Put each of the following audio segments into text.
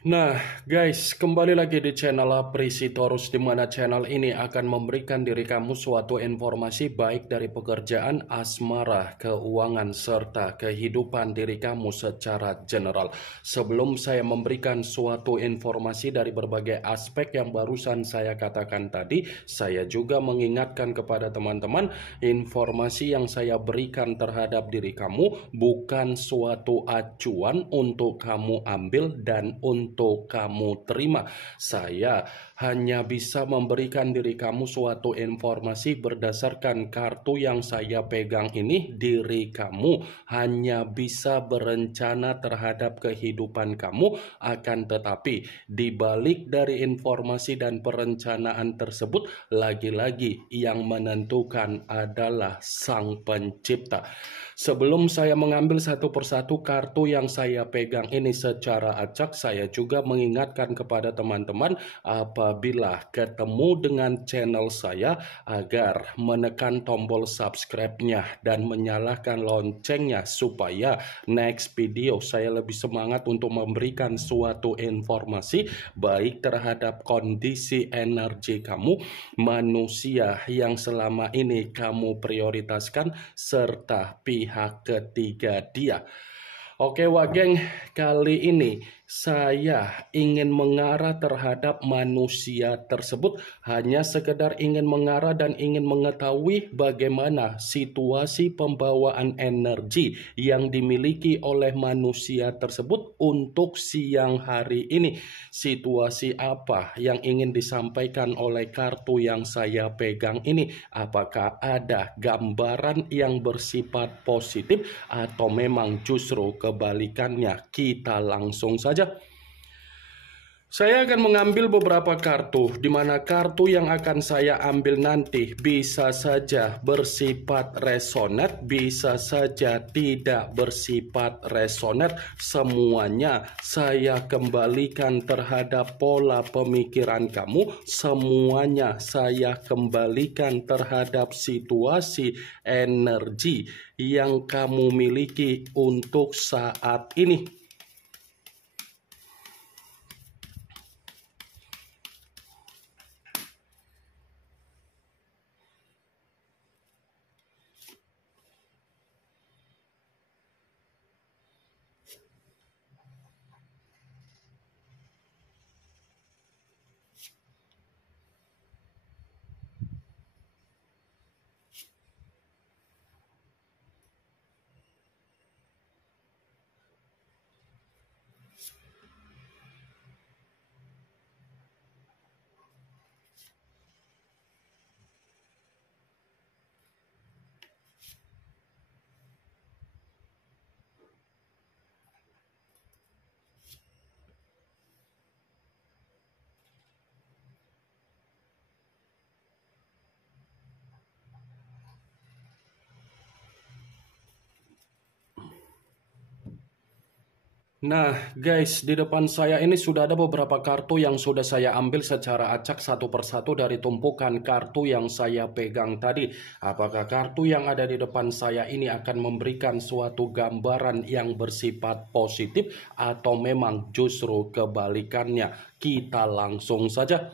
Nah, guys, kembali lagi di channel Aprisitorus, di mana channel ini akan memberikan diri kamu suatu informasi baik dari pekerjaan, asmara, keuangan, serta kehidupan diri kamu secara general. Sebelum saya memberikan suatu informasi dari berbagai aspek yang barusan saya katakan tadi, saya juga mengingatkan kepada teman-teman, informasi yang saya berikan terhadap diri kamu bukan suatu acuan untuk kamu ambil dan untuk kamu terima. Saya hanya bisa memberikan diri kamu suatu informasi berdasarkan kartu yang saya pegang ini. Diri kamu hanya bisa berencana terhadap kehidupan kamu, akan tetapi di balik dari informasi dan perencanaan tersebut, lagi-lagi yang menentukan adalah Sang Pencipta. Sebelum saya mengambil satu persatu kartu yang saya pegang ini secara acak, saya juga mengingatkan kepada teman-teman apabila ketemu dengan channel saya agar menekan tombol subscribe-nya dan menyalakan loncengnya supaya next video saya lebih semangat untuk memberikan suatu informasi baik terhadap kondisi energi kamu, manusia yang selama ini kamu prioritaskan, serta pihak ketiga dia. Oke Wageng, kali ini saya ingin mengarah terhadap manusia tersebut, hanya sekedar ingin mengarah dan ingin mengetahui bagaimana situasi pembawaan energi yang dimiliki oleh manusia tersebut untuk siang hari ini. Situasi apa yang ingin disampaikan oleh kartu yang saya pegang ini? Apakah ada gambaran yang bersifat positif atau memang justru kebalikannya? Kita langsung saja. Saya akan mengambil beberapa kartu, di mana kartu yang akan saya ambil nanti bisa saja bersifat resonate, bisa saja tidak bersifat resonate. Semuanya saya kembalikan terhadap pola pemikiran kamu, semuanya saya kembalikan terhadap situasi energi yang kamu miliki untuk saat ini. Nah guys, di depan saya ini sudah ada beberapa kartu yang sudah saya ambil secara acak satu persatu dari tumpukan kartu yang saya pegang tadi. Apakah kartu yang ada di depan saya ini akan memberikan suatu gambaran yang bersifat positif atau memang justru kebalikannya? Kita langsung saja.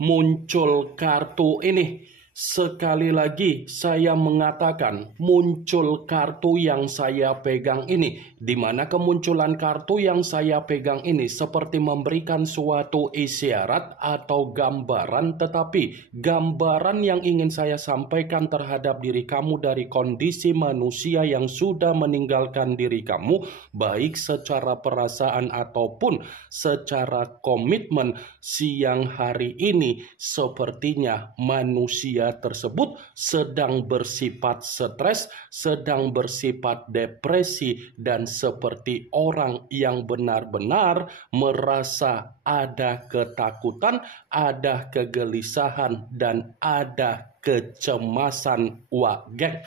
Muncul kartu ini. Sekali lagi saya mengatakan muncul kartu yang saya pegang ini, di mana kemunculan kartu yang saya pegang ini seperti memberikan suatu isyarat atau gambaran, tetapi gambaran yang ingin saya sampaikan terhadap diri kamu dari kondisi manusia yang sudah meninggalkan diri kamu, baik secara perasaan ataupun secara komitmen siang hari ini, sepertinya manusia tersebut sedang bersifat stres, sedang bersifat depresi, dan seperti orang yang benar-benar merasa ada ketakutan, ada kegelisahan, dan ada kecemasan. Wah, geng.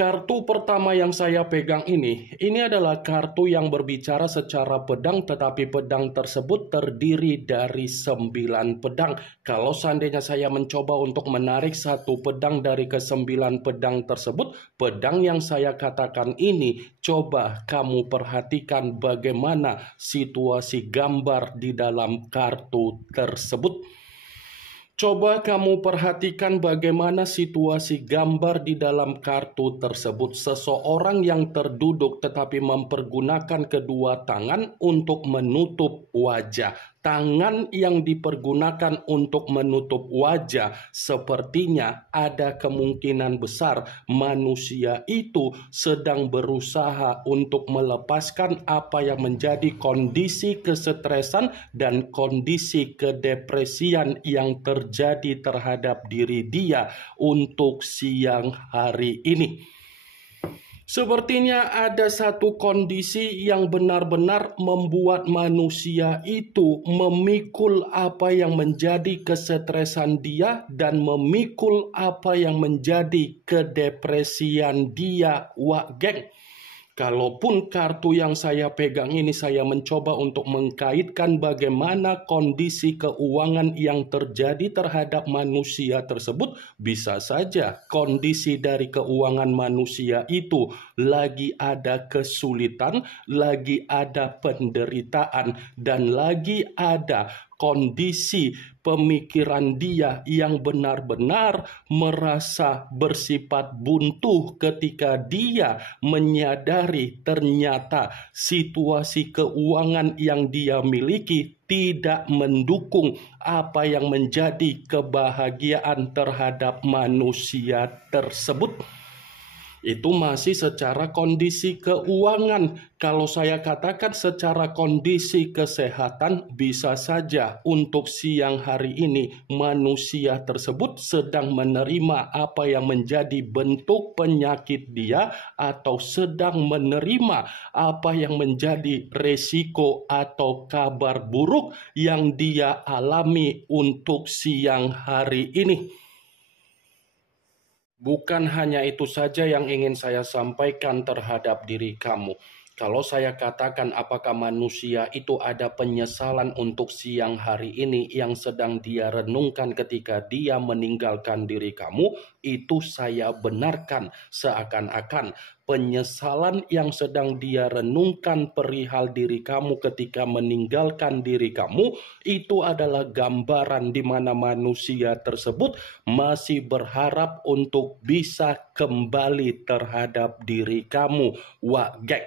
Kartu pertama yang saya pegang ini adalah kartu yang berbicara secara pedang, tetapi pedang tersebut terdiri dari 9 pedang. Kalau seandainya saya mencoba untuk menarik satu pedang dari ke-9 pedang tersebut, pedang yang saya katakan ini, coba kamu perhatikan bagaimana situasi gambar di dalam kartu tersebut. Coba kamu perhatikan bagaimana situasi gambar di dalam kartu tersebut. Seseorang yang terduduk tetapi mempergunakan kedua tangan untuk menutup wajah. Tangan yang dipergunakan untuk menutup wajah sepertinya ada kemungkinan besar manusia itu sedang berusaha untuk melepaskan apa yang menjadi kondisi kesetresan dan kondisi kedepresian yang terjadi terhadap diri dia untuk siang hari ini. Sepertinya ada satu kondisi yang benar-benar membuat manusia itu memikul apa yang menjadi kesetresan dia dan memikul apa yang menjadi kedepresian dia, wak geng. Kalaupun kartu yang saya pegang ini saya mencoba untuk mengkaitkan bagaimana kondisi keuangan yang terjadi terhadap manusia tersebut, bisa saja kondisi dari keuangan manusia itu lagi ada kesulitan, lagi ada penderitaan, dan lagi ada kondisi pemikiran dia yang benar-benar merasa bersifat buntu ketika dia menyadari ternyata situasi keuangan yang dia miliki tidak mendukung apa yang menjadi kebahagiaan terhadap manusia tersebut. Itu masih secara kondisi keuangan. Kalau saya katakan secara kondisi kesehatan, bisa saja untuk siang hari ini manusia tersebut sedang menerima apa yang menjadi bentuk penyakit dia atau sedang menerima apa yang menjadi resiko atau kabar buruk yang dia alami untuk siang hari ini. Bukan hanya itu saja yang ingin saya sampaikan terhadap diri kamu. Kalau saya katakan apakah manusia itu ada penyesalan untuk siang hari ini yang sedang dia renungkan ketika dia meninggalkan diri kamu, itu saya benarkan seakan-akan penyesalan yang sedang dia renungkan perihal diri kamu ketika meninggalkan diri kamu, itu adalah gambaran di mana manusia tersebut masih berharap untuk bisa kembali terhadap diri kamu. Wak geng.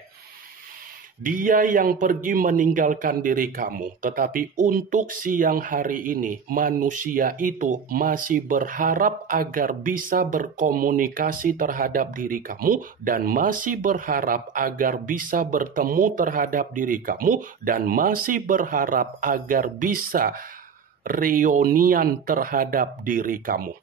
Dia yang pergi meninggalkan diri kamu, tetapi untuk siang hari ini manusia itu masih berharap agar bisa berkomunikasi terhadap diri kamu dan masih berharap agar bisa bertemu terhadap diri kamu dan masih berharap agar bisa reunian terhadap diri kamu.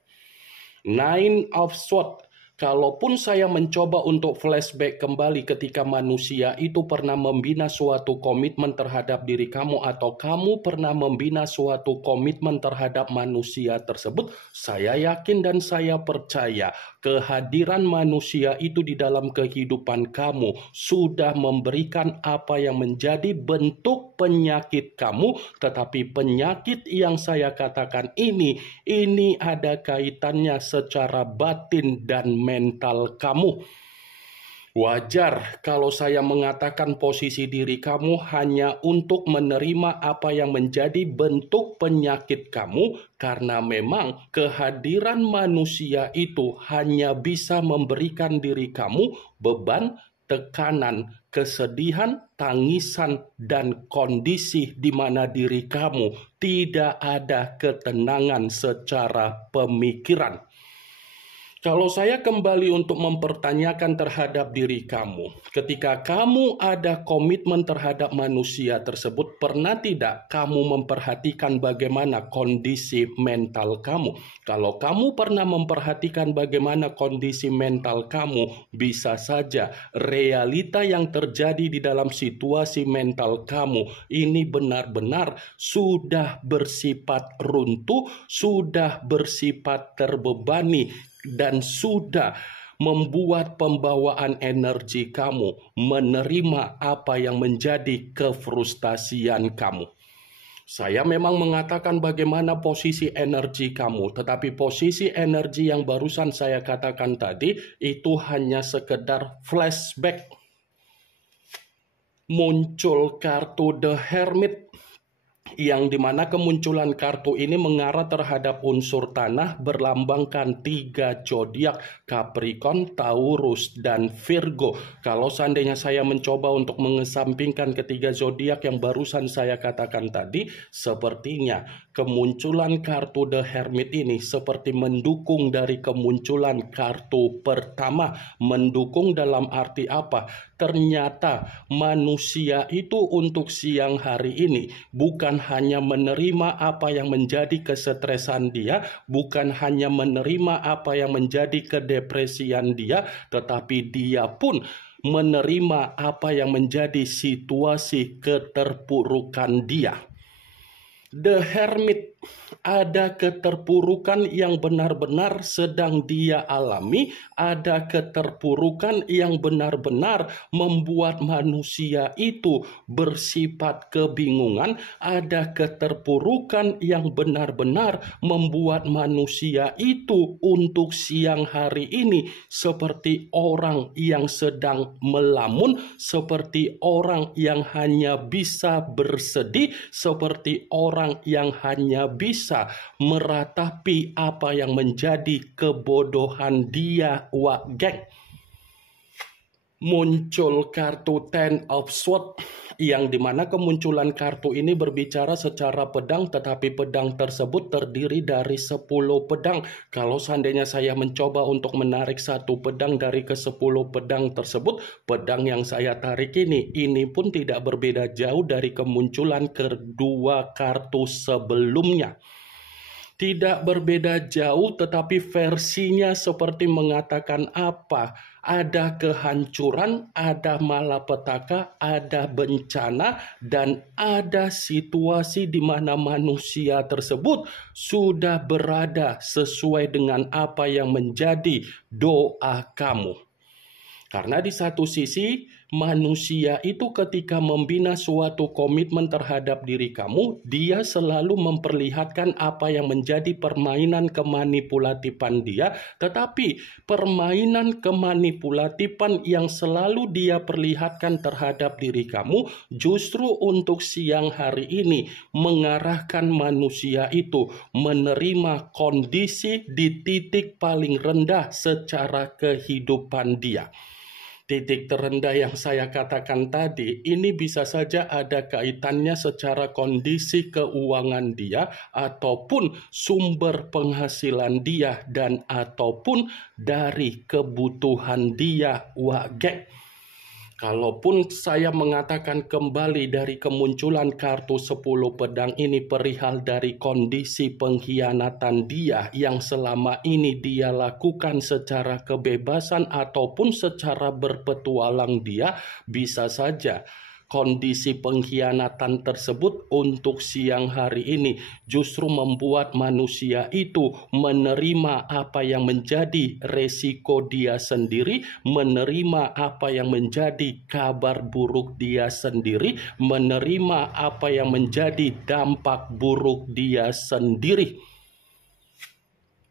Nine of Swords. Kalaupun saya mencoba untuk flashback kembali ketika manusia itu pernah membina suatu komitmen terhadap diri kamu atau kamu pernah membina suatu komitmen terhadap manusia tersebut, saya yakin dan saya percaya kehadiran manusia itu di dalam kehidupan kamu sudah memberikan apa yang menjadi bentuk penyakit kamu, tetapi penyakit yang saya katakan ini ada kaitannya secara batin dan mental kamu. Wajar kalau saya mengatakan posisi diri kamu hanya untuk menerima apa yang menjadi bentuk penyakit kamu, karena memang kehadiran manusia itu hanya bisa memberikan diri kamu beban, tekanan, kesedihan, tangisan, dan kondisi di mana diri kamu tidak ada ketenangan secara pemikiran. Kalau saya kembali untuk mempertanyakan terhadap diri kamu, ketika kamu ada komitmen terhadap manusia tersebut, pernah tidak kamu memperhatikan bagaimana kondisi mental kamu? Kalau kamu pernah memperhatikan bagaimana kondisi mental kamu, bisa saja realita yang terjadi di dalam situasi mental kamu ini benar-benar sudah bersifat runtuh, sudah bersifat terbebani, dan sudah membuat pembawaan energi kamu menerima apa yang menjadi kefrustasian kamu. Saya memang mengatakan bagaimana posisi energi kamu, tetapi posisi energi yang barusan saya katakan tadi itu hanya sekedar flashback. Muncul kartu The Hermit, yang dimana kemunculan kartu ini mengarah terhadap unsur tanah berlambangkan 3 zodiak, Capricorn, Taurus, dan Virgo. Kalau seandainya saya mencoba untuk mengesampingkan ketiga zodiak yang barusan saya katakan tadi, sepertinya kemunculan kartu The Hermit ini seperti mendukung dari kemunculan kartu pertama. Mendukung dalam arti apa? Ternyata manusia itu untuk siang hari ini bukan hanya menerima apa yang menjadi kesetresan dia, bukan hanya menerima apa yang menjadi kedepresian dia, tetapi dia pun menerima apa yang menjadi situasi keterpurukan dia. The Hermit, ada keterpurukan yang benar-benar sedang dia alami, ada keterpurukan yang benar-benar membuat manusia itu bersifat kebingungan, ada keterpurukan yang benar-benar membuat manusia itu untuk siang hari ini seperti orang yang sedang melamun, seperti orang yang hanya bisa bersedih, seperti orang yang hanya bisa meratapi apa yang menjadi kebodohan dia, geng. Muncul kartu Ten of Swords, yang dimana kemunculan kartu ini berbicara secara pedang, tetapi pedang tersebut terdiri dari 10 pedang. Kalau seandainya saya mencoba untuk menarik satu pedang dari ke-10 pedang tersebut, pedang yang saya tarik ini pun tidak berbeda jauh dari kemunculan kedua kartu sebelumnya. Tidak berbeda jauh, tetapi versinya seperti mengatakan apa? Ada kehancuran, ada malapetaka, ada bencana, dan ada situasi di mana manusia tersebut sudah berada sesuai dengan apa yang menjadi doa kamu. Karena di satu sisi, manusia itu ketika membina suatu komitmen terhadap diri kamu, dia selalu memperlihatkan apa yang menjadi permainan kemanipulatifan dia, tetapi permainan kemanipulatifan yang selalu dia perlihatkan terhadap diri kamu, justru untuk siang hari ini mengarahkan manusia itu menerima kondisi di titik paling rendah secara kehidupan dia. Titik terendah yang saya katakan tadi, ini bisa saja ada kaitannya secara kondisi keuangan dia, ataupun sumber penghasilan dia, dan ataupun dari kebutuhan dia, geng. Kalaupun saya mengatakan kembali dari kemunculan kartu 10 pedang ini perihal dari kondisi pengkhianatan dia yang selama ini dia lakukan secara kebebasan ataupun secara berpetualang dia, bisa saja kondisi pengkhianatan tersebut untuk siang hari ini justru membuat manusia itu menerima apa yang menjadi resiko dia sendiri, menerima apa yang menjadi kabar buruk dia sendiri, menerima apa yang menjadi dampak buruk dia sendiri.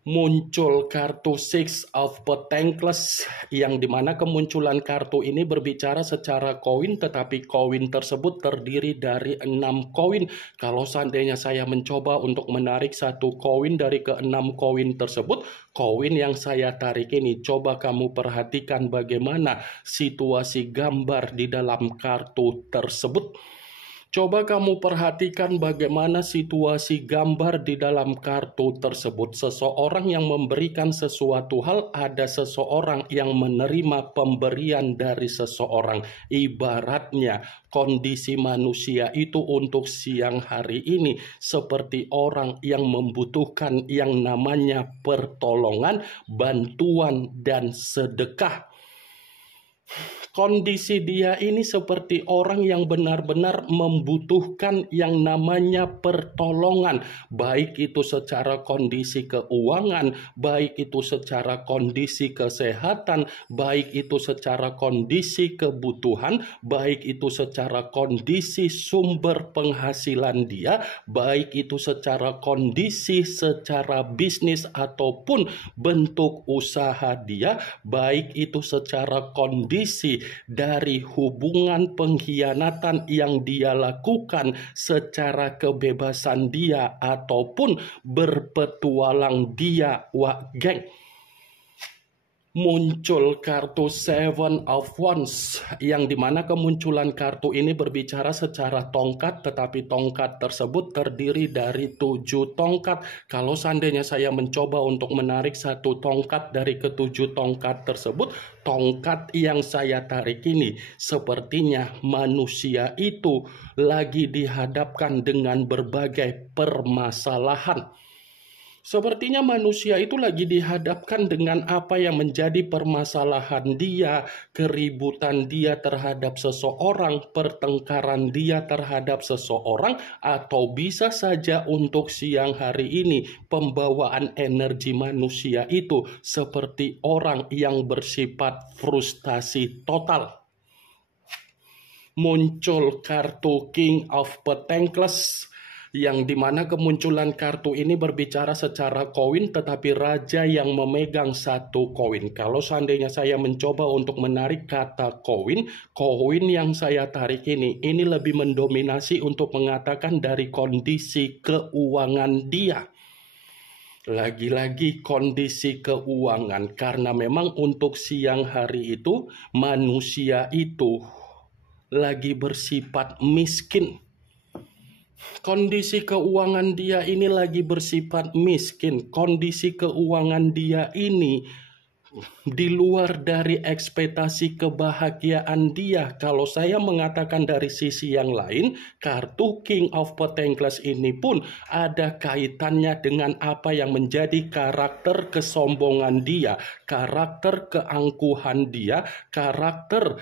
Muncul kartu Six of Pentacles, yang dimana kemunculan kartu ini berbicara secara koin, tetapi koin tersebut terdiri dari 6 koin. Kalau seandainya saya mencoba untuk menarik satu koin dari ke-6 koin tersebut, koin yang saya tarik ini, coba kamu perhatikan bagaimana situasi gambar di dalam kartu tersebut. Coba kamu perhatikan bagaimana situasi gambar di dalam kartu tersebut. Seseorang yang memberikan sesuatu hal, ada seseorang yang menerima pemberian dari seseorang. Ibaratnya kondisi manusia itu untuk siang hari ini seperti orang yang membutuhkan yang namanya pertolongan, bantuan, dan sedekah. Kondisi dia ini seperti orang yang benar-benar membutuhkan yang namanya pertolongan, baik itu secara kondisi keuangan, baik itu secara kondisi kesehatan, baik itu secara kondisi kebutuhan, baik itu secara kondisi sumber penghasilan dia, baik itu secara kondisi secara bisnis ataupun bentuk usaha dia, baik itu secara kondisi dari hubungan pengkhianatan yang dia lakukan secara kebebasan dia ataupun berpetualang dia, wah geng. Muncul kartu Seven of Wands, yang dimana kemunculan kartu ini berbicara secara tongkat, tetapi tongkat tersebut terdiri dari 7 tongkat. Kalau seandainya saya mencoba untuk menarik satu tongkat dari ketujuh tongkat tersebut, tongkat yang saya tarik ini sepertinya manusia itu lagi dihadapkan dengan berbagai permasalahan. Sepertinya manusia itu lagi dihadapkan dengan apa yang menjadi permasalahan dia, keributan dia terhadap seseorang, pertengkaran dia terhadap seseorang, atau bisa saja untuk siang hari ini pembawaan energi manusia itu seperti orang yang bersifat frustasi total. Muncul kartu King of Pentacles, yang dimana kemunculan kartu ini berbicara secara koin, tetapi raja yang memegang satu koin. Kalau seandainya saya mencoba untuk menarik kata koin yang saya tarik ini lebih mendominasi untuk mengatakan dari kondisi keuangan dia. Lagi-lagi kondisi keuangan, karena memang untuk siang hari itu manusia itu lagi bersifat miskin. Kondisi keuangan dia ini lagi bersifat miskin. Kondisi keuangan dia ini di luar dari ekspektasi kebahagiaan dia. Kalau saya mengatakan dari sisi yang lain, kartu King of Pentacles ini pun ada kaitannya dengan apa yang menjadi karakter kesombongan dia, karakter keangkuhan dia, karakter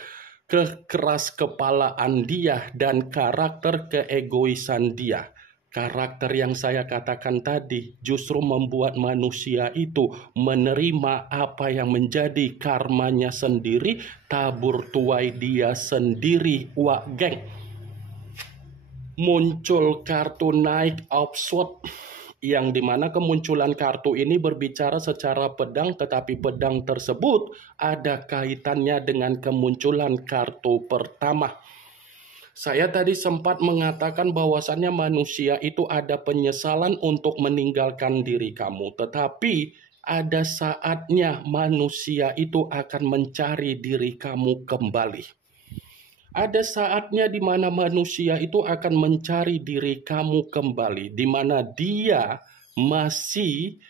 kekeras kepalaan dia, dan karakter keegoisan dia. Karakter yang saya katakan tadi justru membuat manusia itu menerima apa yang menjadi karmanya sendiri, tabur tuai dia sendiri, wah geng. Muncul kartu Knight of Swords, yang dimana kemunculan kartu ini berbicara secara pedang, tetapi pedang tersebut ada kaitannya dengan kemunculan kartu pertama. Saya tadi sempat mengatakan bahwasannya manusia itu ada penyesalan untuk meninggalkan diri kamu, tetapi ada saatnya manusia itu akan mencari diri kamu kembali. Ada saatnya di mana manusia itu akan mencari diri kamu kembali, di mana dia masih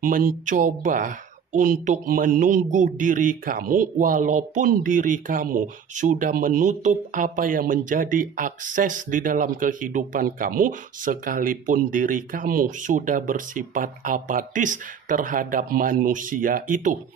mencoba untuk menunggu diri kamu, walaupun diri kamu sudah menutup apa yang menjadi akses di dalam kehidupan kamu, sekalipun diri kamu sudah bersifat apatis terhadap manusia itu.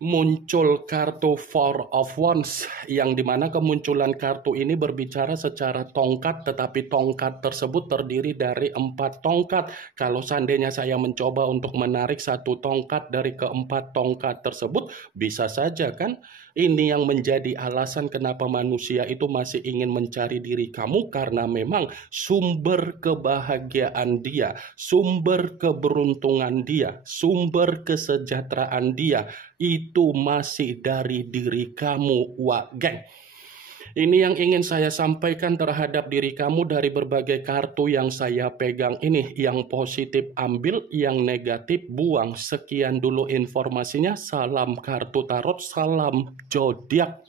Muncul kartu Four of Wands, yang dimana kemunculan kartu ini berbicara secara tongkat, tetapi tongkat tersebut terdiri dari 4 tongkat. Kalau seandainya saya mencoba untuk menarik satu tongkat dari keempat tongkat tersebut, bisa saja kan ini yang menjadi alasan kenapa manusia itu masih ingin mencari diri kamu, karena memang sumber kebahagiaan dia, sumber keberuntungan dia, sumber kesejahteraan dia itu masih dari diri kamu, wah geng. Ini yang ingin saya sampaikan terhadap diri kamu dari berbagai kartu yang saya pegang ini. Yang positif ambil, yang negatif buang. Sekian dulu informasinya. Salam kartu tarot, salam zodiak.